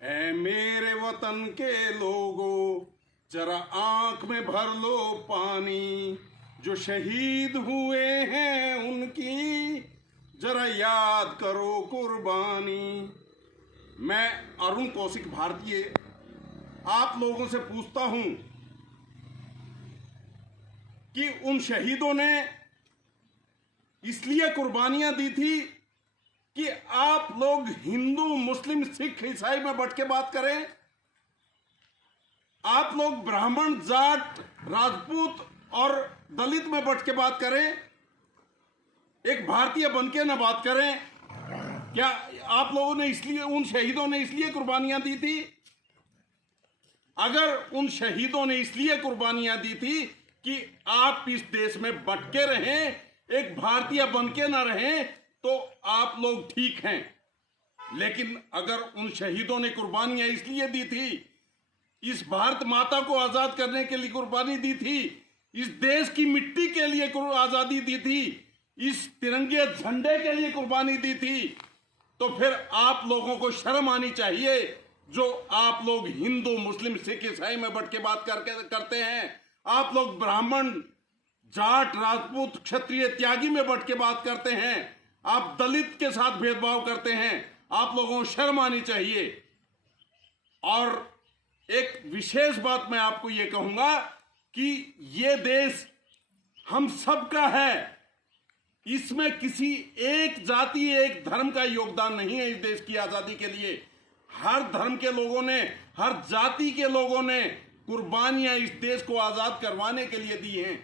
ऐ मेरे वतन के लोगों, जरा आंख में भर लो पानी, जो शहीद हुए हैं उनकी जरा याद करो कुर्बानी। मैं अरुण कौशिक भारतीय आप लोगों से पूछता हूं कि उन शहीदों ने इसलिए कुर्बानियां दी थी कि आप लोग हिंदू मुस्लिम सिख ईसाई में बंट के बात करें, आप लोग ब्राह्मण जाट राजपूत और दलित में बंट के बात करें, एक भारतीय बनके न बात करें। क्या आप लोगों ने इसलिए, उन शहीदों ने इसलिए कुर्बानियां दी थी? अगर उन शहीदों ने इसलिए कुर्बानियां दी थी कि आप इस देश में बंट के रहें, एक भारतीय बनके ना रहें, तो आप लोग ठीक हैं। लेकिन अगर उन शहीदों ने कुर्बानियां इसलिए दी थी, इस भारत माता को आजाद करने के लिए कुर्बानी दी थी, इस देश की मिट्टी के लिए आजादी दी थी, इस तिरंगे झंडे के लिए कुर्बानी दी थी, तो फिर आप लोगों को शर्म आनी चाहिए जो आप लोग हिंदू मुस्लिम सिख ईसाई में बंट के बात करते हैं। आप लोग ब्राह्मण जाट राजपूत क्षत्रिय त्यागी में बंट के बात करते हैं, आप दलित के साथ भेदभाव करते हैं। आप लोगों को शर्म आनी चाहिए। और एक विशेष बात मैं आपको यह कहूंगा कि यह देश हम सबका है, इसमें किसी एक जाति एक धर्म का योगदान नहीं है। इस देश की आजादी के लिए हर धर्म के लोगों ने, हर जाति के लोगों ने कुर्बानियां इस देश को आजाद करवाने के लिए दी हैं।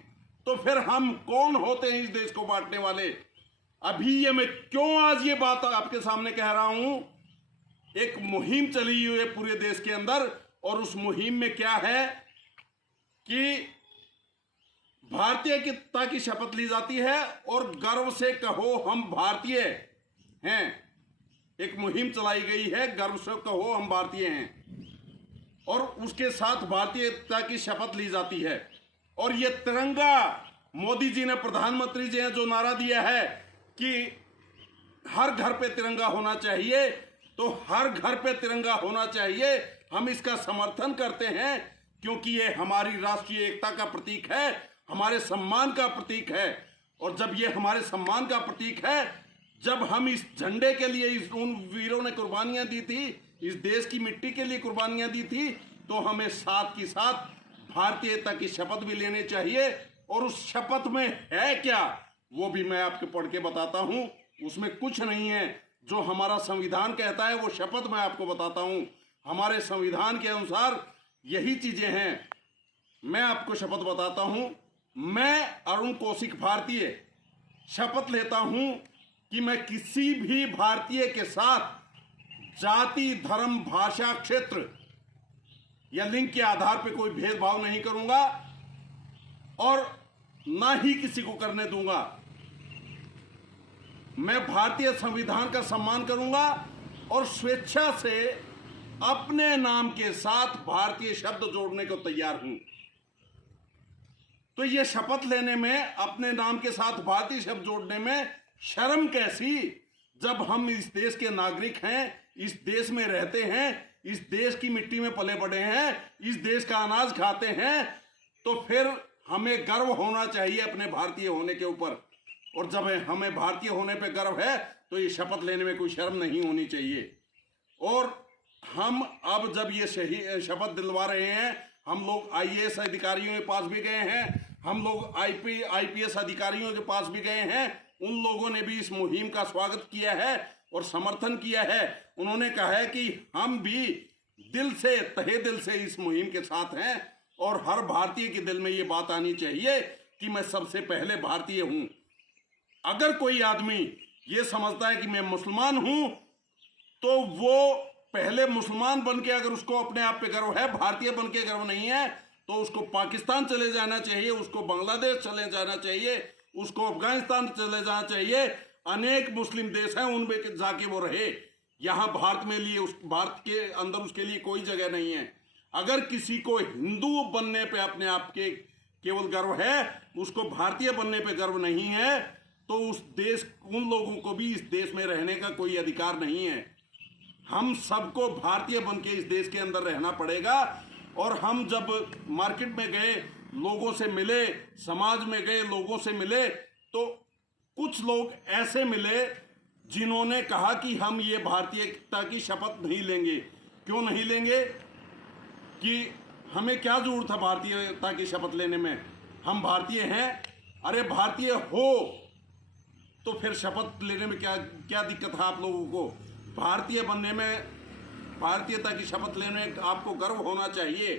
तो फिर हम कौन होते हैं इस देश को बांटने वाले? अभी ये मैं क्यों आज ये बात आपके सामने कह रहा हूं? एक मुहिम चली हुई है पूरे देश के अंदर, और उस मुहिम में क्या है कि भारतीयता की शपथ ली जाती है और गर्व से कहो हम भारतीय हैं। एक मुहिम चलाई गई है, गर्व से कहो हम भारतीय हैं, और उसके साथ भारतीयता की शपथ ली जाती है। और ये तिरंगा, मोदी जी ने, प्रधानमंत्री जी ने जो नारा दिया है कि हर घर पे तिरंगा होना चाहिए, तो हर घर पे तिरंगा होना चाहिए। हम इसका समर्थन करते हैं क्योंकि ये हमारी राष्ट्रीय एकता का प्रतीक है, हमारे सम्मान का प्रतीक है। और जब ये हमारे सम्मान का प्रतीक है, जब हम इस झंडे के लिए उन वीरों ने कुर्बानियां दी थी, इस देश की मिट्टी के लिए कुर्बानियां दी थी, तो हमें साथ की साथ भारतीयता की शपथ भी लेनी चाहिए। और उस शपथ में है क्या, वो भी मैं आपको पढ़ के बताता हूं। उसमें कुछ नहीं है, जो हमारा संविधान कहता है वो शपथ मैं आपको बताता हूं। हमारे संविधान के अनुसार यही चीजें हैं। मैं आपको शपथ बताता हूं। मैं अरुण कौशिक भारतीय शपथ लेता हूं कि मैं किसी भी भारतीय के साथ जाति धर्म भाषा क्षेत्र या लिंग के आधार पर कोई भेदभाव नहीं करूंगा और ना ही किसी को करने दूंगा। मैं भारतीय संविधान का सम्मान करूंगा और स्वेच्छा से अपने नाम के साथ भारतीय शब्द जोड़ने को तैयार हूं। तो ये शपथ लेने में, अपने नाम के साथ भारतीय शब्द जोड़ने में शर्म कैसी, जब हम इस देश के नागरिक हैं, इस देश में रहते हैं, इस देश की मिट्टी में पले बढ़े हैं, इस देश का अनाज खाते हैं, तो फिर हमें गर्व होना चाहिए अपने भारतीय होने के ऊपर। और जब हमें भारतीय होने पे गर्व है, तो ये शपथ लेने में कोई शर्म नहीं होनी चाहिए। और हम अब जब ये शपथ दिलवा रहे हैं, हम लोग आईएएस अधिकारियों के पास भी गए हैं, हम लोग आईपीएस अधिकारियों के पास भी गए हैं। उन लोगों ने भी इस मुहिम का स्वागत किया है और समर्थन किया है। उन्होंने कहा है कि हम भी दिल से, तहे दिल से इस मुहिम के साथ हैं, और हर भारतीय के दिल में ये बात आनी चाहिए कि मैं सबसे पहले भारतीय हूं। अगर कोई आदमी ये समझता है कि मैं मुसलमान हूं, तो वो पहले मुसलमान बन के, अगर उसको अपने आप पे गर्व है, भारतीय बन के गर्व नहीं है, तो उसको पाकिस्तान चले जाना चाहिए, उसको बांग्लादेश चले जाना चाहिए, उसको अफगानिस्तान चले जाना चाहिए। अनेक मुस्लिम देश हैं, उनमें जाके वो रहे। यहाँ भारत में लिए, उस भारत के अंदर उसके लिए कोई जगह नहीं है। अगर किसी को हिंदू बनने पे अपने आप के केवल गर्व है, उसको भारतीय बनने पे गर्व नहीं है, तो उस देश, उन लोगों को भी इस देश में रहने का कोई अधिकार नहीं है। हम सबको भारतीय बन के इस देश के अंदर रहना पड़ेगा। और हम जब मार्केट में गए, लोगों से मिले, समाज में गए, लोगों से मिले, तो कुछ लोग ऐसे मिले जिन्होंने कहा कि हम ये भारतीयता की शपथ नहीं लेंगे। क्यों नहीं लेंगे? कि हमें क्या जरूरत था भारतीयता की शपथ लेने में? हम भारतीय हैं। अरे भारतीय हो तो फिर शपथ लेने में क्या क्या दिक्कत है आप लोगों को? भारतीय बनने में, भारतीयता की शपथ लेने में आपको गर्व होना चाहिए।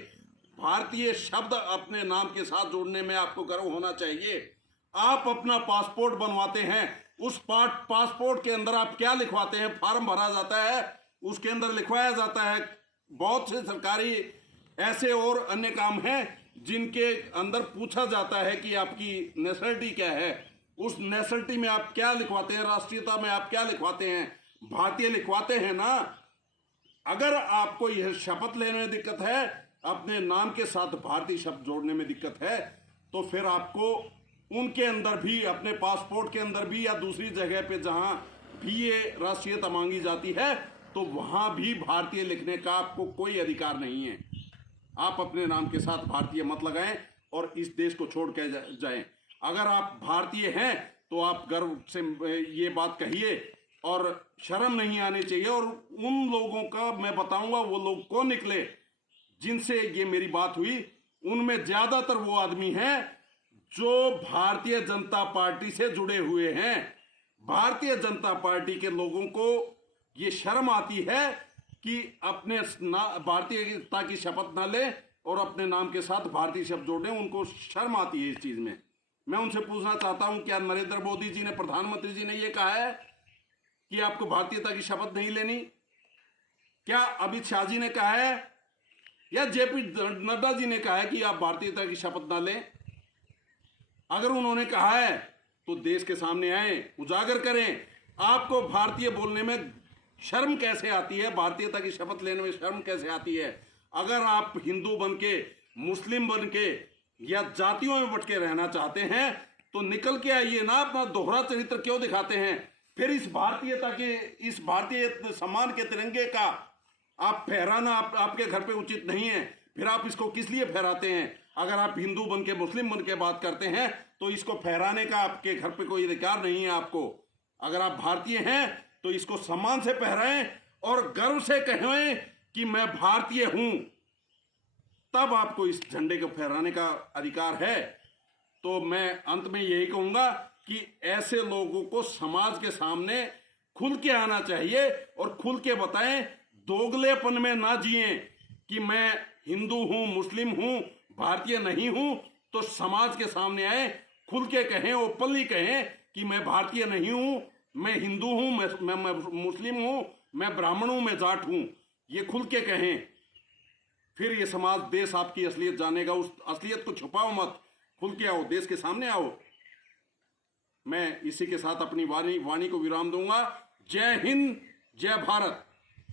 भारतीय शब्द अपने नाम के साथ जोड़ने में आपको गर्व होना चाहिए। आप अपना पासपोर्ट बनवाते हैं, उस पासपोर्ट के अंदर आप क्या लिखवाते हैं? फॉर्म भरा जाता है, उसके अंदर लिखवाया जाता है बहुत से सरकारी ऐसे और अन्य काम हैं जिनके अंदर पूछा जाता है कि आपकी नेशनलिटी क्या है। उस नेशनलिटी में आप क्या लिखवाते हैं? राष्ट्रीयता में आप क्या लिखवाते हैं? भारतीय लिखवाते हैं ना। अगर आपको यह शपथ लेने में दिक्कत है, अपने नाम के साथ भारतीय शब्द जोड़ने में दिक्कत है, तो फिर आपको उनके अंदर भी, अपने पासपोर्ट के अंदर भी या दूसरी जगह पे जहां भी ये राष्ट्रीयता मांगी जाती है, तो वहां भी भारतीय लिखने का आपको कोई अधिकार नहीं है। आप अपने नाम के साथ भारतीय मत लगाएं और इस देश को छोड़ के जाएं। अगर आप भारतीय हैं तो आप गर्व से ये बात कहिए और शर्म नहीं आनी चाहिए। और उन लोगों का मैं बताऊंगा, वो लोग कौन निकले जिनसे ये मेरी बात हुई, उनमें ज्यादातर वो आदमी हैं जो भारतीय जनता पार्टी से जुड़े हुए हैं। भारतीय जनता पार्टी के लोगों को ये शर्म आती है कि अपने भारतीयता की शपथ ना ले और अपने नाम के साथ भारतीय शब्द जोड़े। उनको शर्म आती है इस चीज में। मैं उनसे पूछना चाहता हूं, क्या नरेंद्र मोदी जी ने, प्रधानमंत्री जी ने ये कहा है कि आपको भारतीयता की शपथ नहीं लेनी? क्या अमित शाह जी ने कहा है या जेपी नड्डा जी ने कहा है कि आप भारतीयता की शपथ ना लें? अगर उन्होंने कहा है तो देश के सामने आए, उजागर करें। आपको भारतीय बोलने में शर्म कैसे आती है? भारतीयता की शपथ लेने में शर्म कैसे आती है? अगर आप हिंदू बन के, मुस्लिम बन के या जातियों में बट के रहना चाहते हैं तो निकल के आइए ना। अपना दोहरा चरित्र क्यों दिखाते हैं? फिर इस भारतीयता के, इस भारतीय सम्मान के तिरंगे का आप फहराना आपके घर पे उचित नहीं है। फिर आप इसको किस लिए फहराते हैं? अगर आप हिंदू बन के, मुस्लिम बन के बात करते हैं तो इसको फहराने का आपके घर पे कोई अधिकार नहीं है आपको। अगर आप भारतीय हैं तो इसको सम्मान से फहराएं और गर्व से कहें कि मैं भारतीय हूं, तब आपको इस झंडे को फहराने का अधिकार है। तो मैं अंत में यही कहूंगा कि ऐसे लोगों को समाज के सामने खुल के आना चाहिए और खुल के बताएं, दोगलेपन में ना जिए कि मैं हिंदू हूं, मुस्लिम हूं, भारतीय नहीं हूं। तो समाज के सामने आए, खुल के कहें, ओपनली कहें कि मैं भारतीय नहीं हूं, मैं हिंदू हूं, मैं मुस्लिम हूं, मैं ब्राह्मण हूं, मैं जाट हूं। ये खुल के कहें। फिर ये समाज, देश आपकी असलियत जानेगा। उस असलियत को छुपाओ मत, खुल के आओ, देश के सामने आओ। मैं इसी के साथ अपनी वाणी को विराम दूंगा। जय हिंद, जय भारत।